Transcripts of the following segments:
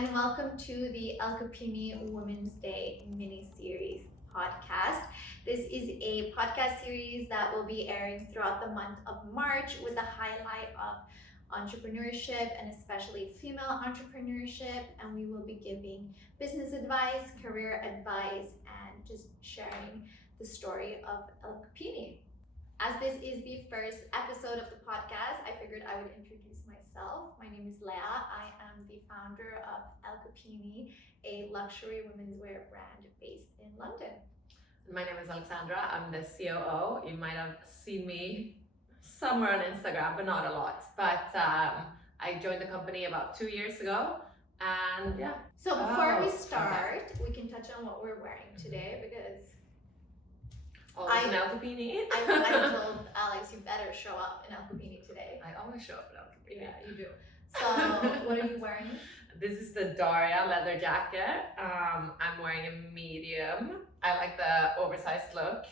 and welcome to the L.Cuppini Women's Day mini-series podcast. This is a podcast series that will be airing throughout the month of March with a highlight of entrepreneurship and especially female entrepreneurship, and we will be giving business advice, career advice, and just sharing the story of L.Cuppini. As this is the first episode of the podcast, I figured I would introduce myself. My name is Lea. I am the founder of L.Cuppini, a luxury women's wear brand based in London. My name is Alexandra. I'm the COO. You might have seen me somewhere on Instagram, but not a lot. But I joined the company about 2 years ago, and yeah. So before we start, we can touch on what we're wearing today because always an L.Cuppini. I told Alex, you better show up in L.Cuppini today. I always show up in L.Cuppini. Yeah, you do. So what are you wearing? This is the Daria leather jacket. I'm wearing a medium. I like the oversized look,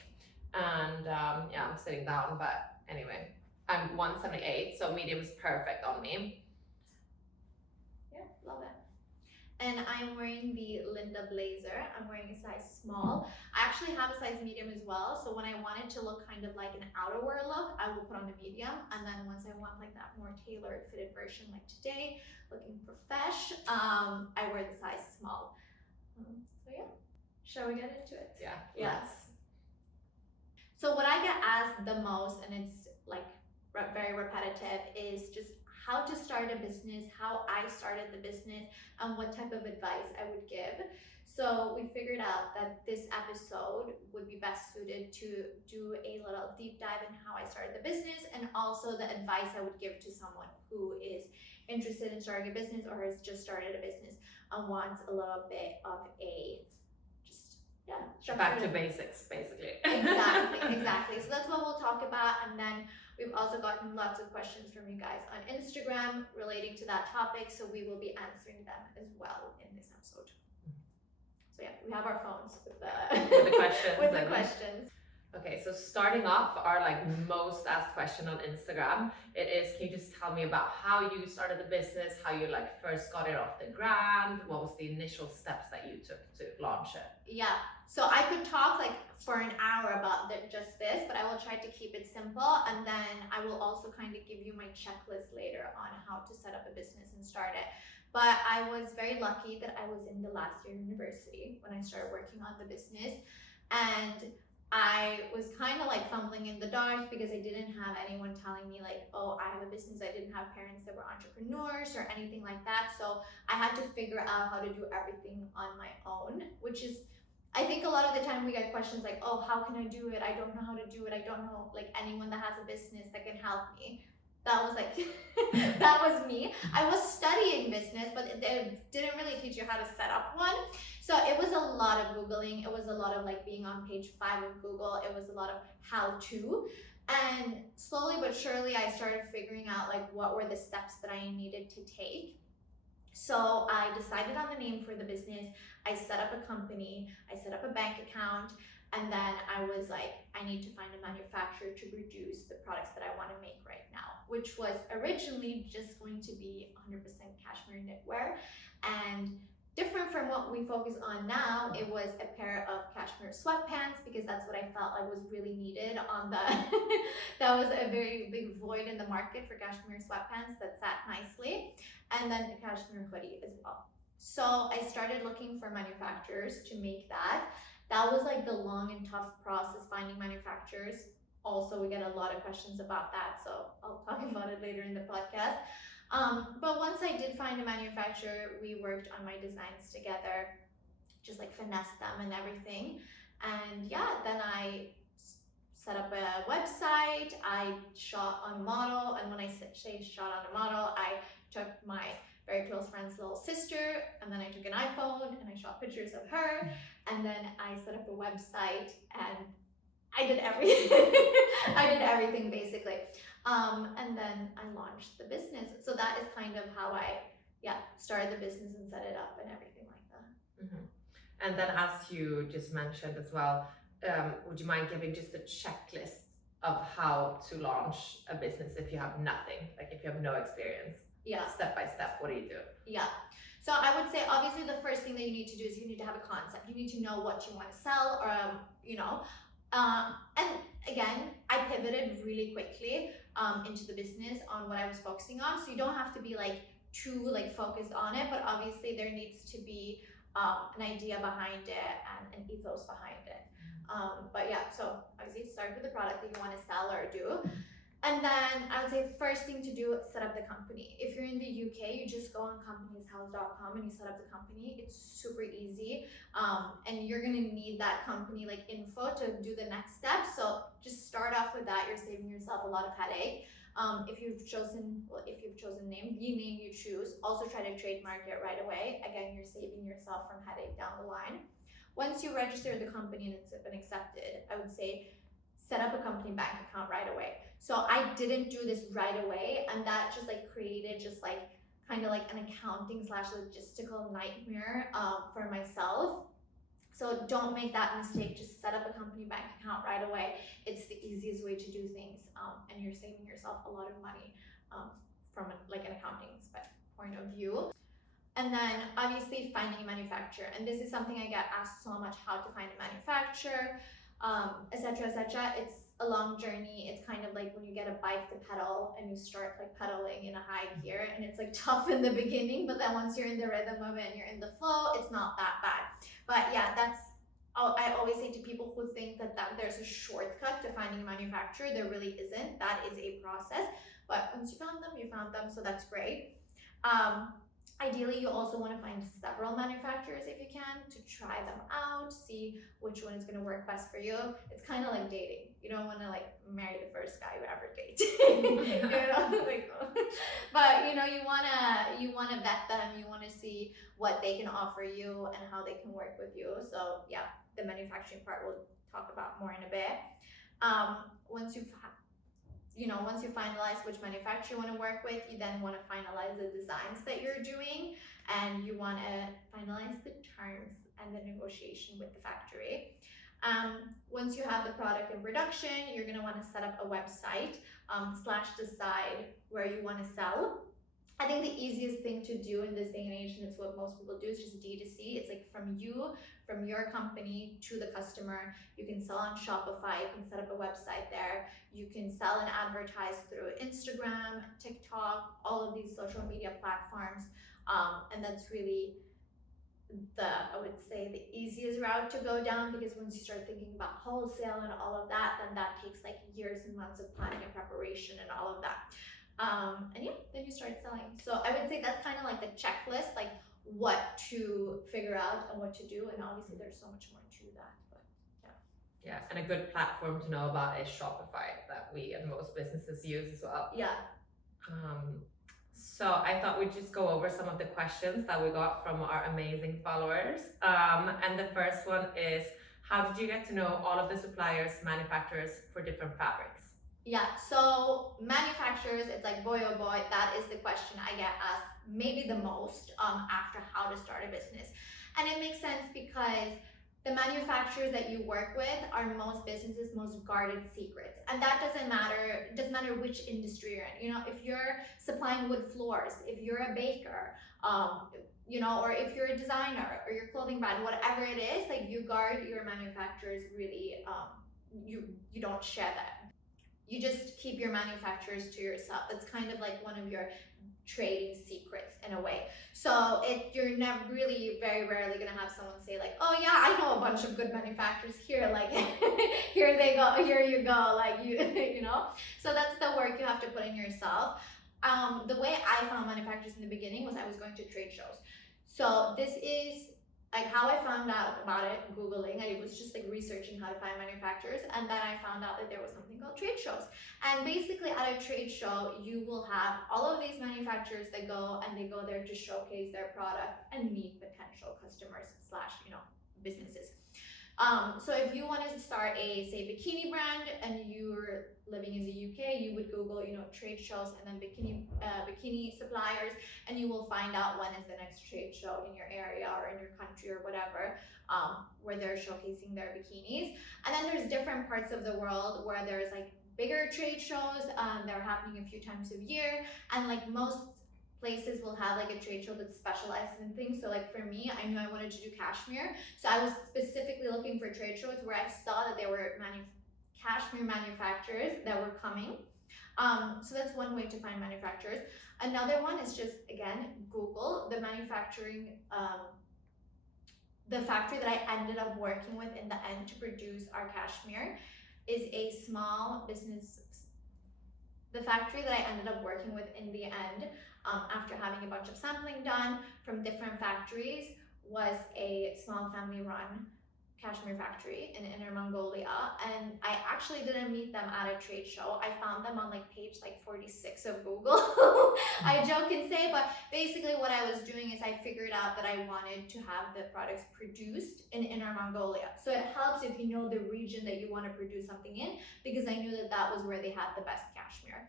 and yeah, I'm sitting down, but anyway, I'm 178, so medium is perfect on me. Yeah, love it. And I'm wearing the Linda Blazer. I'm wearing a size small. I actually have a size medium as well. So when I wanted to look kind of like an outerwear look, I will put on a medium. And then once I want like that more tailored fitted version like today, looking profesh, I wear the size small. So yeah, shall we get into it? Yeah, yes. So what I get asked the most, and it's like very repetitive, is just how to start a business, how I started the business, and what type of advice I would give. So we figured out that this episode would be best suited to do a little deep dive in how I started the business, and also the advice I would give to someone who is interested in starting a business or has just started a business and wants a little bit of a back to basics, basically. Exactly. So that's what we'll talk about, and then we've also gotten lots of questions from you guys on Instagram relating to that topic, so we will be answering them as well in this episode. So yeah, we have our phones with the questions. Okay, so starting off, our most asked question on Instagram, it is, can you just tell me about how you started the business, how you first got it off the ground, what was the initial steps that you took to launch it? Yeah, so I could talk for an hour about just this, but I will try to keep it simple, and then I will also kind of give you my checklist later on how to set up a business and start it. But I was very lucky that I was in the last year of university when I started working on the business, and I was kind of fumbling in the dark because I didn't have anyone telling me oh, I have a business. I didn't have parents that were entrepreneurs or anything like that. So I had to figure out how to do everything on my own, which is, I think a lot of the time we get questions like, oh, how can I do it? I don't know how to do it. I don't know anyone that has a business that can help me. That was that was me. I was studying business, but they didn't really teach you how to set up one. So it was a lot of Googling. It was a lot of being on page 5 of Google. It was a lot of how to. And slowly but surely, I started figuring out what were the steps that I needed to take. So I decided on the name for the business. I set up a company. I set up a bank account. And then I was I need to find a manufacturer to produce the products that I want to make right now, which was originally just going to be 100% cashmere knitwear. And different from what we focus on now, it was a pair of cashmere sweatpants because that's what I felt was really needed on the, that was a very big void in the market for cashmere sweatpants that sat nicely. And then a cashmere hoodie as well. So I started looking for manufacturers to make that. That was the long and tough process finding manufacturers. Also, we get a lot of questions about that, so I'll talk about it later in the podcast. But once I did find a manufacturer, we worked on my designs together, just finessed them and everything. And yeah, then I set up a website, I shot on model, and when I say shot on a model, I took my very close friend's little sister, and then I took an iPhone and I shot pictures of her, and then I set up a website and I did everything. I did everything basically. And then I launched the business. So that is kind of how I started the business and set it up and everything like that. Mm-hmm. And then as you just mentioned as well, would you mind giving just a checklist of how to launch a business if you have nothing, if you have no experience? Yeah. Step by step, what do you do? Yeah. So I would say obviously the first thing that you need to do is you need to have a concept. You need to know what you want to sell, or and again, I pivoted really quickly into the business on what I was focusing on. So you don't have to be like too like focused on it, but obviously there needs to be an idea behind it and an ethos behind it. But yeah, so obviously start with the product that you want to sell or do. And then I would say first thing to do, set up the company. If you're in the UK, you just go on companieshouse.com and you set up the company. It's super easy. And you're gonna need that company like info to do the next step. So just start off with that. You're saving yourself a lot of headache. If you've chosen name, the name you choose, also try to trademark it right away. Again, you're saving yourself from headache down the line. Once you register the company and it's been accepted, I would say set up a company bank account right away. So I didn't do this right away, and that just like created just like kind of like an accounting / logistical nightmare for myself. So don't make that mistake. Just set up a company bank account right away. It's the easiest way to do things, and you're saving yourself a lot of money from like an accounting point of view. And then obviously finding a manufacturer. And this is something I get asked so much, how to find a manufacturer, etc., etc. It's a long journey. It's kind of like when you get a bike to pedal and you start like pedaling in a high gear, and it's like tough in the beginning, but then once you're in the rhythm of it and you're in the flow, it's not that bad. But yeah, I always say to people who think that there's a shortcut to finding a manufacturer, there really isn't. That is a process. But once you found them, you found them, so that's great. Ideally, you also want to find several manufacturers if you can, to try them out, see which one is going to work best for you. It's kind of like dating. You don't want to like marry the first guy you ever date, but you want to vet them. You want to see what they can offer you and how they can work with you. So yeah, the manufacturing part we'll talk about more in a bit. Once you finalize which manufacturer you want to work with, you then want to finalize the designs that you're doing, and you want to finalize the terms and the negotiation with the factory. Once you have the product in production, you're going to want to set up a website / decide where you want to sell. I think the easiest thing to do in this day and age, and it's what most people do, is just D2C. It's like from your company to the customer. You can sell on Shopify, you can set up a website there, you can sell and advertise through Instagram, TikTok, all of these social media platforms. And that's really I would say the easiest route to go down, because once you start thinking about wholesale and all of that, then that takes like years and months of planning and preparation and all of that. And yeah, then you start selling. So I would say that's kind of like the checklist, like what to figure out and what to do. And obviously there's so much more to that, but yeah. Yeah, and a good platform to know about is Shopify, that we and most businesses use as well. Yeah. So I thought we'd just go over some of the questions that we got from our amazing followers. And the first one is, how did you get to know all of the suppliers, manufacturers for different fabrics? Yeah, so manufacturers, it's like boy oh boy, that is the question I get asked maybe the most after how to start a business. And it makes sense because the manufacturers that you work with are most businesses' most guarded secrets. And that doesn't matter which industry you're in. If you're supplying wood floors, if you're a baker, or if you're a designer or your clothing brand, whatever it is, like you guard your manufacturers really, you don't share that. You just keep your manufacturers to yourself. It's kind of like one of your trading secrets in a way. So you're never really, very rarely gonna have someone say like, oh yeah, I know a bunch of good manufacturers here, like here they go, here you go, like you know. So that's the work you have to put in yourself. The way I found manufacturers in the beginning was I was going to trade shows. So this is like how I found out about it, Googling. I was just like researching how to find manufacturers, and then I found out that there was something called trade shows. And basically at a trade show, you will have all of these manufacturers that go there to showcase their product and meet potential customers / businesses. So if you wanted to start a, say, bikini brand and you're living in the UK, you would Google, trade shows and then bikini suppliers, and you will find out when is the next trade show in your area or in your country or whatever, where they're showcasing their bikinis. And then there's different parts of the world where there's like bigger trade shows. They're happening a few times a year, and like most places will have like a trade show that specializes in things. So like for me, I knew I wanted to do cashmere. So I was specifically looking for trade shows where I saw that there were cashmere manufacturers that were coming. So that's one way to find manufacturers. Another one is just, again, Google the manufacturing, the factory that I ended up working with in the end to produce our cashmere is a small business. The factory that I ended up working with in the end, after having a bunch of sampling done from different factories, was a small family-run cashmere factory in Inner Mongolia. And I actually didn't meet them at a trade show. I found them on like page like 46 of Google. I joke and say, but basically what I was doing is I figured out that I wanted to have the products produced in Inner Mongolia. So it helps if you know the region that you want to produce something in, because I knew that that was where they had the best cashmere.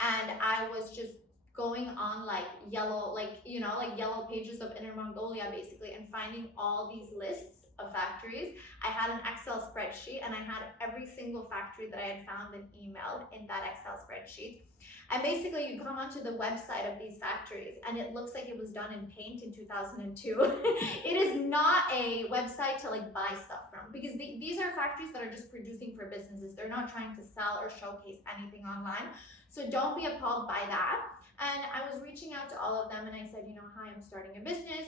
And I was just going on like yellow, like, you know, like yellow pages of Inner Mongolia basically, and finding all these lists of factories. I had an Excel spreadsheet, and I had every single factory that I had found and emailed in that Excel spreadsheet. And basically you come onto the website of these factories and it looks like it was done in paint in 2002. It is not a website to like buy stuff from, because these are factories that are just producing for businesses. They're not trying to sell or showcase anything online. So don't be appalled by that. And I was reaching out to all of them and I said, you know, hi, I'm starting a business.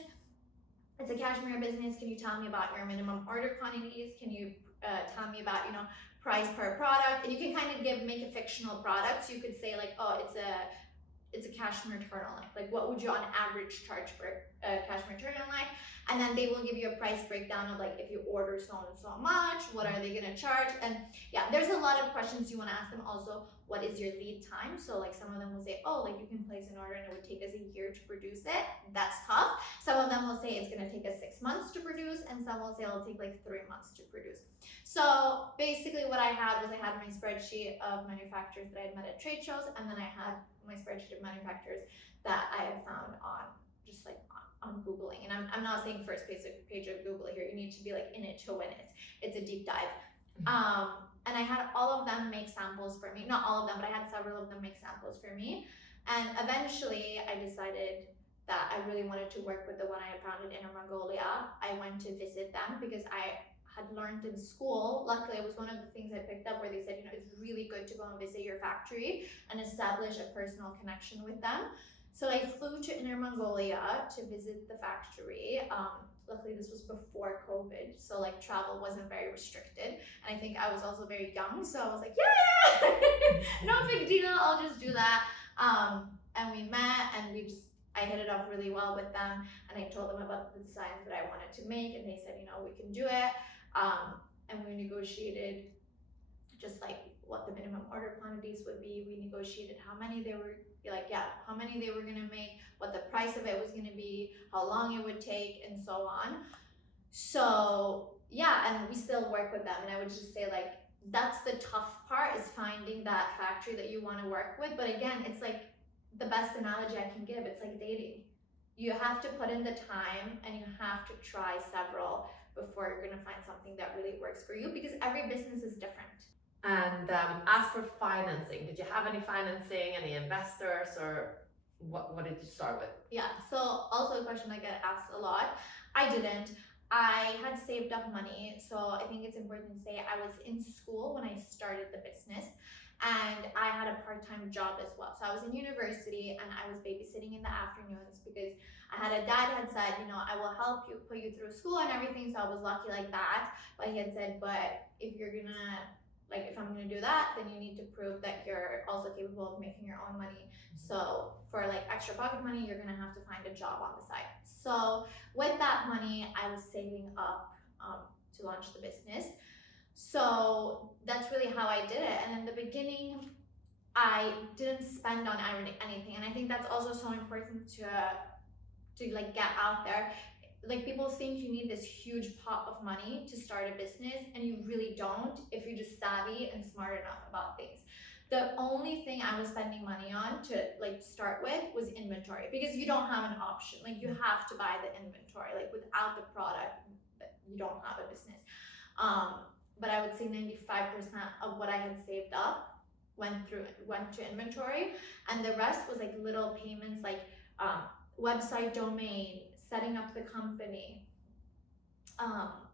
It's a cashmere business. Can you tell me about your minimum order quantities? Can you tell me about, you know, price per product? And you can kind of make a fictional product. So you could say like, oh, it's a cashmere turtleneck. Like, what would you on average charge for a cashmere turtleneck? And then they will give you a price breakdown of like, if you order so and so much, what are they gonna charge? And yeah, there's a lot of questions you wanna ask them. Also, what is your lead time? So like some of them will say, oh, like you can place an order and it would take us a year to produce it. That's tough. Some of them will say it's gonna take us 6 months to produce, and some will say it'll take like 3 months to produce. So basically what I had was I had my spreadsheet of manufacturers that I had met at trade shows, and then I had my spreadsheet of manufacturers that I had found on just like on Googling. And I'm not saying first page of Google here. You need to be like in it to win it. It's a deep dive. And I had all of them make samples for me. Not all of them, but I had several of them make samples for me. And eventually I decided that I really wanted to work with the one I had found in Inner Mongolia. I went to visit them because I had learned in school, luckily it was one of the things I picked up where they said, you know, it's really good to go and visit your factory and establish a personal connection with them. So I flew to Inner Mongolia to visit the factory. Luckily this was before COVID, so like travel wasn't very restricted. And I think I was also very young, so I was like, yeah, no big deal, I'll just do that. And we met and I hit it off really well with them, and I told them about the designs that I wanted to make, and they said, you know, we can do it. And we negotiated just like what the minimum order quantities would be. We negotiated how many they were how many they were gonna make, what the price of it was gonna be, how long it would take, and so on. So yeah, and we still work with them. And I would just say like, that's the tough part, is finding that factory that you wanna work with. But again, it's like the best analogy I can give, it's like dating. You have to put in the time and you have to try several before you're gonna find something that really works for you, because every business is different. And as for financing, did you have any financing, any investors, or what did you start with? Yeah, so also a question I get asked a lot. I didn't. I had saved up money, so I think it's important to say I was in school when I started the business, and I had a part-time job as well. So I was in university and I was babysitting in the afternoons because I had a dad had said, you know, I will help you, put you through school and everything. So I was lucky like that. But he had said, but if you're gonna, like, if I'm gonna do that, then you need to prove that you're also capable of making your own money. So for like extra pocket money, you're gonna have to find a job on the side. So with that money, I was saving up to launch the business. So that's really how I did it. And in the beginning, I didn't spend on anything. And I think that's also so important to like get out there. Like, people think you need this huge pot of money to start a business, and you really don't if you're just savvy and smart enough about things. The only thing I was spending money on to like start with was inventory, because you don't have an option. Like, you have to buy the inventory. Like, without the product, you don't have a business. But I would say 95% of what I had saved up went to inventory, and the rest was like little payments, like website domain, setting up the company,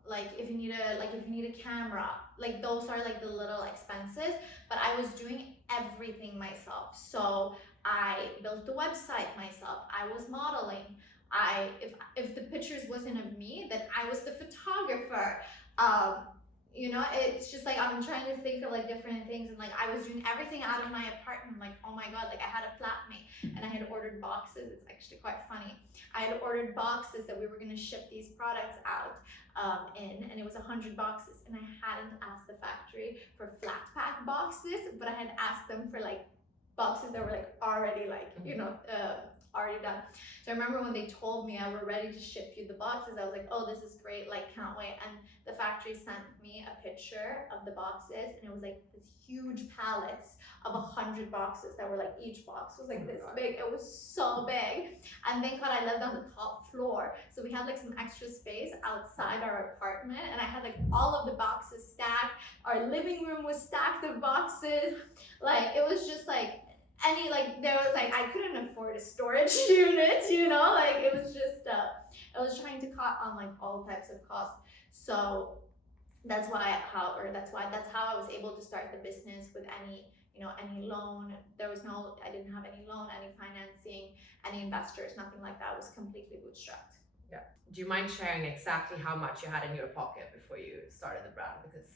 like if you need a camera, like those are like the little expenses, but I was doing everything myself. So I built the website myself, I was modeling, if the pictures wasn't of me, then I was the photographer. You know, it's just like I'm trying to think of like different things, and like I was doing everything out of my apartment. Like, oh my god, like I had a flatmate and I had ordered boxes. It's actually quite funny. I had ordered boxes that we were going to ship these products out in, and it was 100 boxes, and I hadn't asked the factory for flat pack boxes, but I had asked them for like boxes that were like already like, you know, already done. So I remember when they told me I were ready to ship you the boxes, I was like, oh, this is great, like can't wait. And the factory sent me a picture of the boxes, and it was like this huge pallets of 100 boxes that were like, each box was like this big. It was so big. And thank God I lived on the top floor, so we had like some extra space outside our apartment, and I had like all of the boxes stacked. Our living room was stacked of boxes. Like it was just like there was like, I couldn't afford a storage unit, you know, like it was just I was trying to cut on like all types of costs. So that's how I was able to start the business with any loan. I didn't have any loan, any financing, any investors, nothing like that. It was completely bootstrapped. Yeah. Do you mind sharing exactly how much you had in your pocket before you started the brand? Because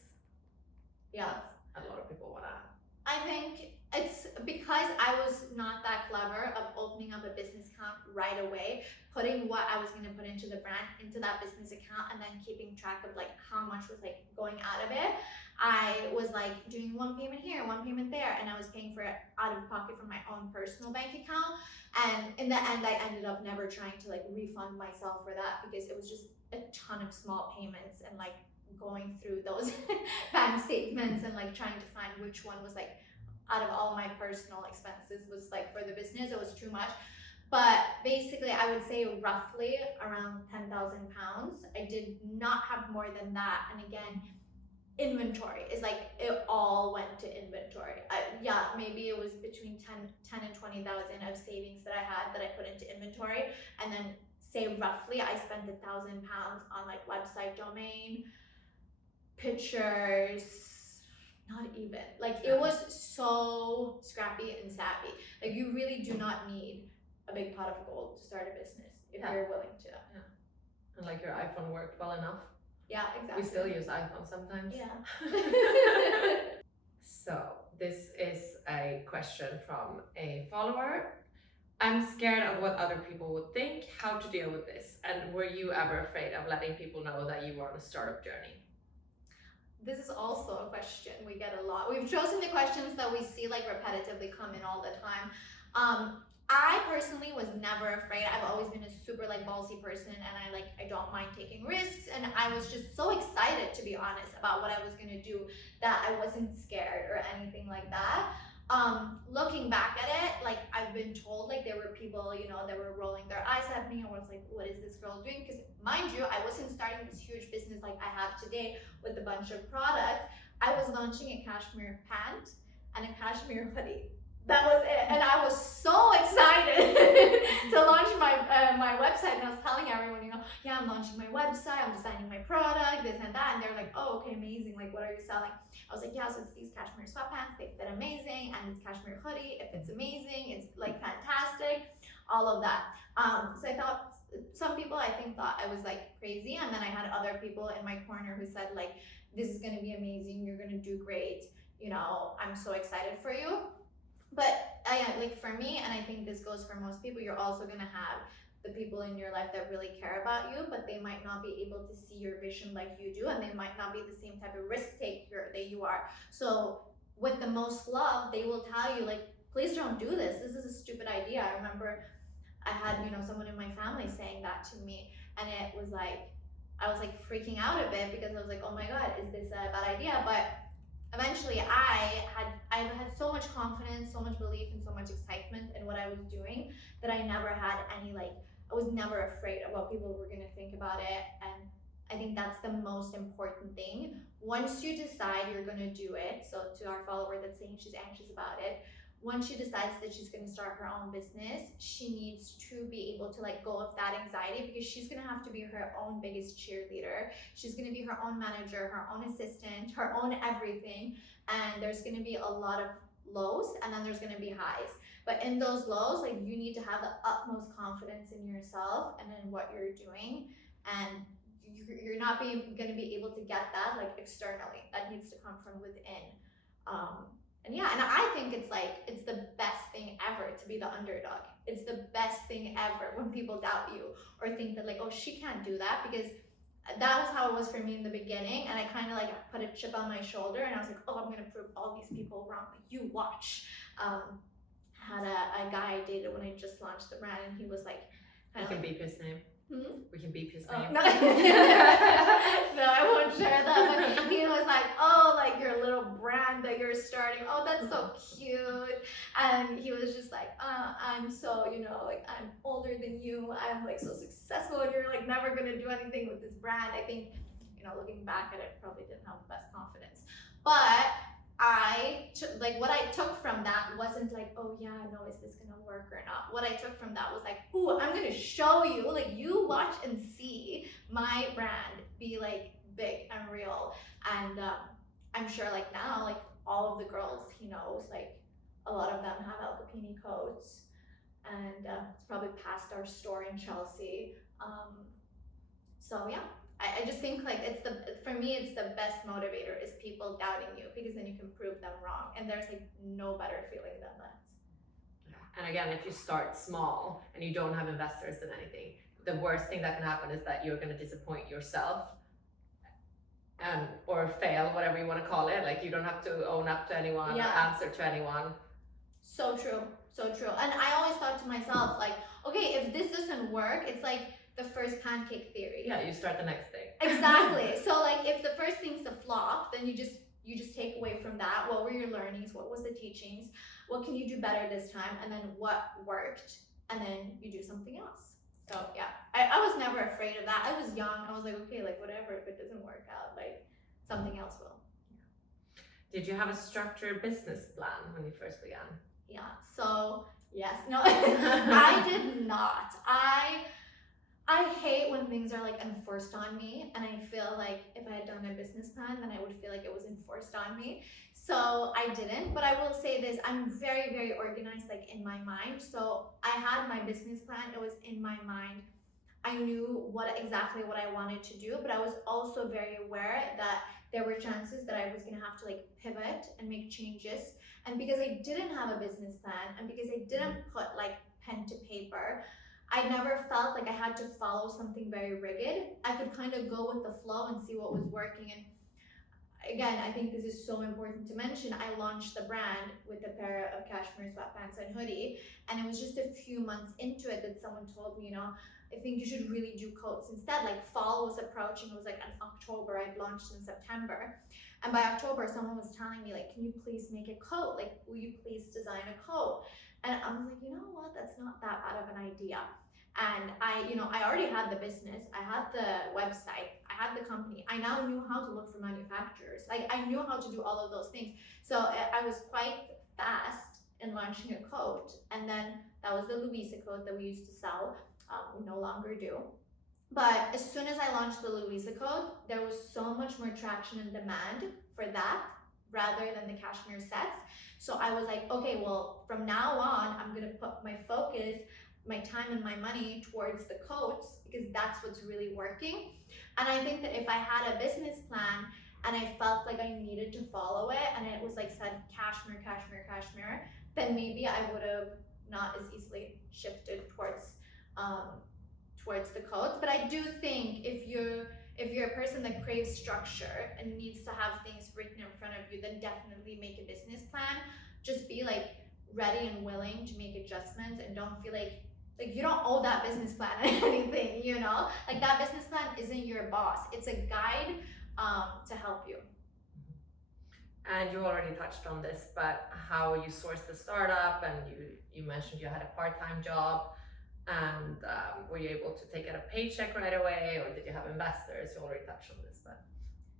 yeah, a lot of people want to. I think it's because I was not that clever of opening up a business account right away, putting what I was going to put into the brand into that business account, and then keeping track of like how much was like going out of it. I was like doing one payment here, one payment there, and I was paying for it out of pocket from my own personal bank account. And in the end, I ended up never trying to like refund myself for that, because it was just a ton of small payments, and like going through those bank statements and like trying to find which one was like out of all my personal expenses was like for the business. It was too much. But basically I would say roughly around 10,000 pounds. I did not have more than that. And again, inventory is like, it all went to inventory. Yeah, maybe it was between 10 and 20,000 of savings that I had that I put into inventory. And then say roughly I spent 1,000 pounds on like website domain, pictures, not even. Like it was so scrappy and savvy. Like you really do not need a big pot of gold to start a business if you're willing to. Yeah. And like your iPhone worked well enough. Yeah, exactly. We still use iPhone sometimes. Yeah. So this is a question from a follower. I'm scared of what other people would think, how to deal with this. And were you ever afraid of letting people know that you were on a startup journey? This is also a question we get a lot. We've chosen the questions that we see like repetitively come in all the time. I personally was never afraid. I've always been a super like ballsy person, and I don't mind taking risks, and I was just so excited, to be honest, about what I was gonna do, that I wasn't scared or anything like that. Looking back at it, like I've been told, like there were people, you know, that were rolling their eyes at me and was like, what is this girl doing? Because mind you, I wasn't starting this huge business like I have today with a bunch of products. I was launching a cashmere pant and a cashmere hoodie. That was it. And I was so excited to launch my website, and I was telling everyone, you know, yeah, I'm launching my website, I'm designing my product, this and that. And they're like, oh, okay, amazing. Like, what are you selling? I was like, yeah, so it's these cashmere sweatpants, they fit amazing, and this cashmere hoodie, it fits amazing, it's like fantastic, all of that. So I thought, some people I think thought I was like crazy, and then I had other people in my corner who said like, this is gonna be amazing, you're gonna do great, you know, I'm so excited for you. But like for me, and I think this goes for most people, you're also gonna have the people in your life that really care about you, but they might not be able to see your vision like you do, and they might not be the same type of risk taker that you are. So with the most love, they will tell you like, please don't do this. This is a stupid idea. I remember I had, you know, someone in my family saying that to me, and it was like, I was like freaking out a bit, because I was like, oh my God, is this a bad idea? But eventually I had so much confidence, so much belief, and so much excitement in what I was doing, that I never had any like, I was never afraid of what people were gonna think about it. And I think that's the most important thing. Once you decide you're gonna do it, so to our follower that's saying she's anxious about it, once she decides that she's going to start her own business, she needs to be able to let go of that anxiety, because she's going to have to be her own biggest cheerleader. She's going to be her own manager, her own assistant, her own everything. And there's going to be a lot of lows, and then there's going to be highs. But in those lows, like, you need to have the utmost confidence in yourself and in what you're doing. And you're not going to be able to get that like externally. That needs to come from within. And I think it's the best thing ever to be the underdog. It's the best thing ever when people doubt you or think that like, oh, she can't do that, because that was how it was for me in the beginning. And I kind of like put a chip on my shoulder, and I was like, oh, I'm gonna prove all these people wrong. Like, you watch. Had a guy I dated when I just launched the brand, and he was like, we can beep his name. We can beep his name. No. No, I won't share that. But he was like, oh, like your little brand that you're starting. Oh, that's so cute. And he was just like, I'm so, like, I'm older than you. I'm like so successful, and you're like never gonna do anything with this brand. I think, looking back at it, probably didn't have the best confidence. But what I took from that wasn't like, oh yeah, no, is this gonna work or not? What I took from that was like, ooh, I'm gonna show you, like, you watch and see my brand be like big and real. And I'm sure like now, like all of the girls he knows, like a lot of them have L.Cuppini codes, and it's probably past our store in Chelsea. So yeah. I just think like for me it's the best motivator is people doubting you, because then you can prove them wrong, and there's like no better feeling than that. And again, if you start small and you don't have investors in anything, the worst thing that can happen is that you're going to disappoint yourself or fail, whatever you want to call it. Like, you don't have to own up to anyone or answer to anyone. So true. And I always thought to myself, like, okay, if this doesn't work, it's like the first pancake theory. Yeah, you start the next thing. Exactly. So like, if the first thing's a flop, then you just take away from that, what were your learnings, what was the teachings, what can you do better this time, and then what worked, and then you do something else. So yeah, I was never afraid of that. I was young. I was like, okay, like whatever, if it doesn't work out, like something else will. Did you have a structured business plan when you first began? Yeah, so yes, no, I did not. I hate when things are like enforced on me, and I feel like if I had done a business plan, then I would feel like it was enforced on me. So I didn't, but I will say this, I'm very, very organized, like in my mind. So I had my business plan, it was in my mind. I knew exactly what I wanted to do, but I was also very aware that there were chances that I was gonna have to like pivot and make changes. And because I didn't have a business plan, and because I didn't put like pen to paper, I never felt like I had to follow something very rigid. I could kind of go with the flow and see what was working. And again, I think this is so important to mention. I launched the brand with a pair of cashmere sweatpants and hoodie, and it was just a few months into it that someone told me, I think you should really do coats instead. Like, fall was approaching. It was like in October. I'd launched in September. And by October, someone was telling me, like, can you please make a coat? Like, will you please design a coat? And I was like, you know what? That's not that bad of an idea. And I already had the business. I had the website. I had the company. I now knew how to look for manufacturers. Like, I knew how to do all of those things. So I was quite fast in launching a coat. And then that was the Louisa Code that we used to sell. We no longer do. But as soon as I launched the Louisa Code, there was so much more traction and demand for that rather than the cashmere sets. So I was like, okay, well, from now on, I'm gonna put my focus, my time and my money towards the coats, because that's what's really working. And I think that if I had a business plan and I felt like I needed to follow it, and it was like said cashmere, cashmere, cashmere, then maybe I would have not as easily shifted towards the coats. But I do think if you're a person that craves structure and needs to have things written in front of you, then definitely make a business plan. Just be like ready and willing to make adjustments, and don't feel like you don't owe that business plan anything, like that business plan isn't your boss. It's a guide to help you. And you already touched on this, but how you sourced the startup, and you mentioned you had a part-time job, and were you able to take out a paycheck right away, or did you have investors? You already touched on this, but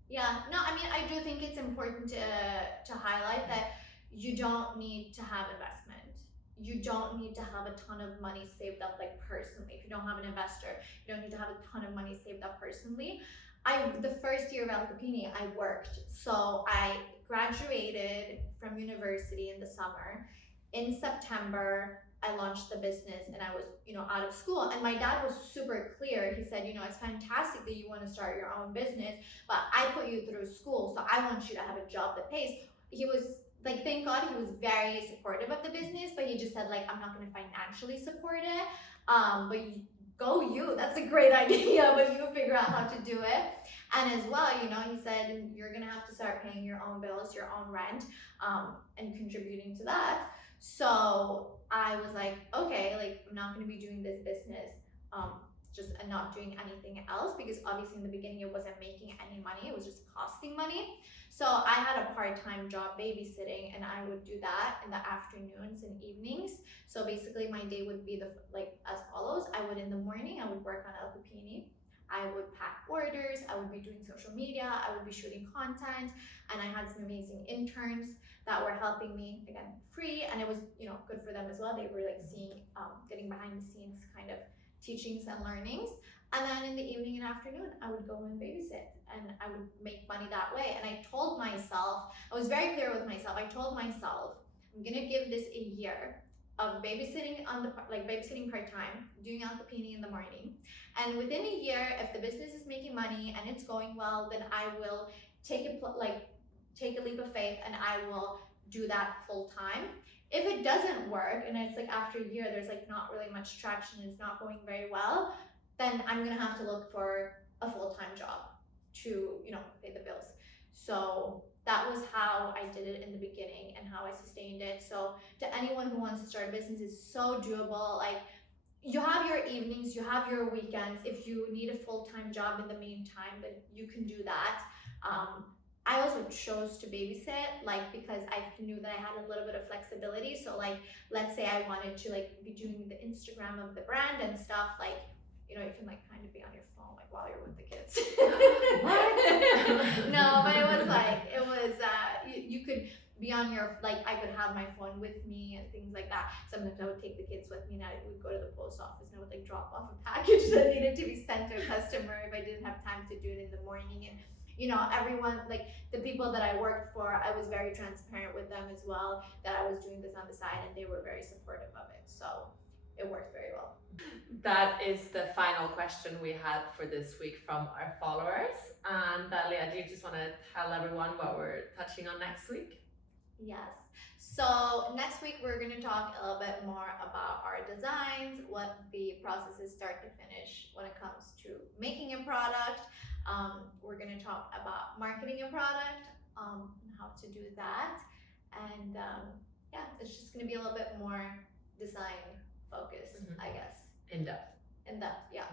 yeah, no, I mean, I do think it's important to highlight that you don't need to have investment. You don't need to have a ton of money saved up, like personally. If you don't have an investor, you don't need to have a ton of money saved up personally. The first year of L.Cuppini, I worked. So I graduated from university in the summer. In September, I launched the business and I was, out of school. And my dad was super clear. He said, it's fantastic that you want to start your own business, but I put you through school, so I want you to have a job that pays. He was like, thank God, he was very supportive of the business, but he just said, like, I'm not going to financially support it. But go you, that's a great idea, but you figure out how to do it. And as well, he said, you're going to have to start paying your own bills, your own rent, and contributing to that. So I was like, okay, like, I'm not going to be doing this business, and not doing anything else, because obviously in the beginning it wasn't making any money, it was just costing money. So I had a part-time job babysitting, and I would do that in the afternoons and evenings. So basically my day would be as follows. In the morning, I would work on L.Cuppini. I would pack orders, I would be doing social media, I would be shooting content, and I had some amazing interns that were helping me, again, free, and it was, good for them as well. They were like seeing, getting behind the scenes kind of teachings and learnings. And then in the evening and afternoon, I would go and babysit, and I would make money that way. And I told myself, I was very clear with myself. I told myself, I'm gonna give this a year of babysitting babysitting part-time, doing L.Cuppini in the morning. And within a year, if the business is making money and it's going well, then I will take a leap of faith and I will do that full time. If it doesn't work, and it's like after a year, there's like not really much traction, it's not going very well, then I'm gonna have to look for a full-time job to, pay the bills. So that was how I did it in the beginning and how I sustained it. So to anyone who wants to start a business, it's so doable. Like, you have your evenings, you have your weekends. If you need a full-time job in the meantime, then you can do that. I also chose to babysit, because I knew that I had a little bit of flexibility. So let's say I wanted to be doing the Instagram of the brand and stuff, you can kind of be on your phone while you're with the kids. No, but it was you could be on your, I could have my phone with me and things like that. Sometimes I would take the kids with me and I would go to the post office and I would drop off a package that needed to be sent to a customer if I didn't have time to do it in the morning. And everyone, the people that I worked for, I was very transparent with them as well, that I was doing this on the side, and they were very supportive of it. So it worked very well. That is the final question we had for this week from our followers. And Lea, do you just want to tell everyone what we're touching on next week? Yes. So next week we're going to talk a little bit more about our designs, what the process is start to finish when it comes to making a product. We're going to talk about marketing a product, and how to do that. And it's just going to be a little bit more design focused, I guess. In depth, yeah.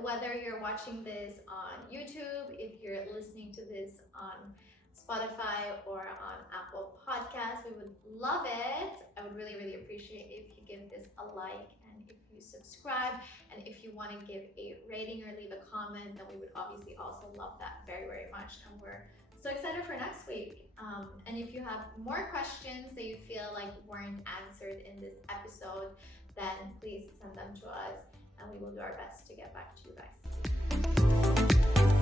Whether you're watching this on YouTube, if you're listening to this on Spotify or on Apple Podcasts, we would love it. I would really, really appreciate if you give this a like and if you subscribe, and if you want to give a rating or leave a comment, then we would obviously also love that very, very much. And we're so excited for next week. And if you have more questions that you feel weren't answered in this episode, then please send them to us and we will do our best to get back to you guys.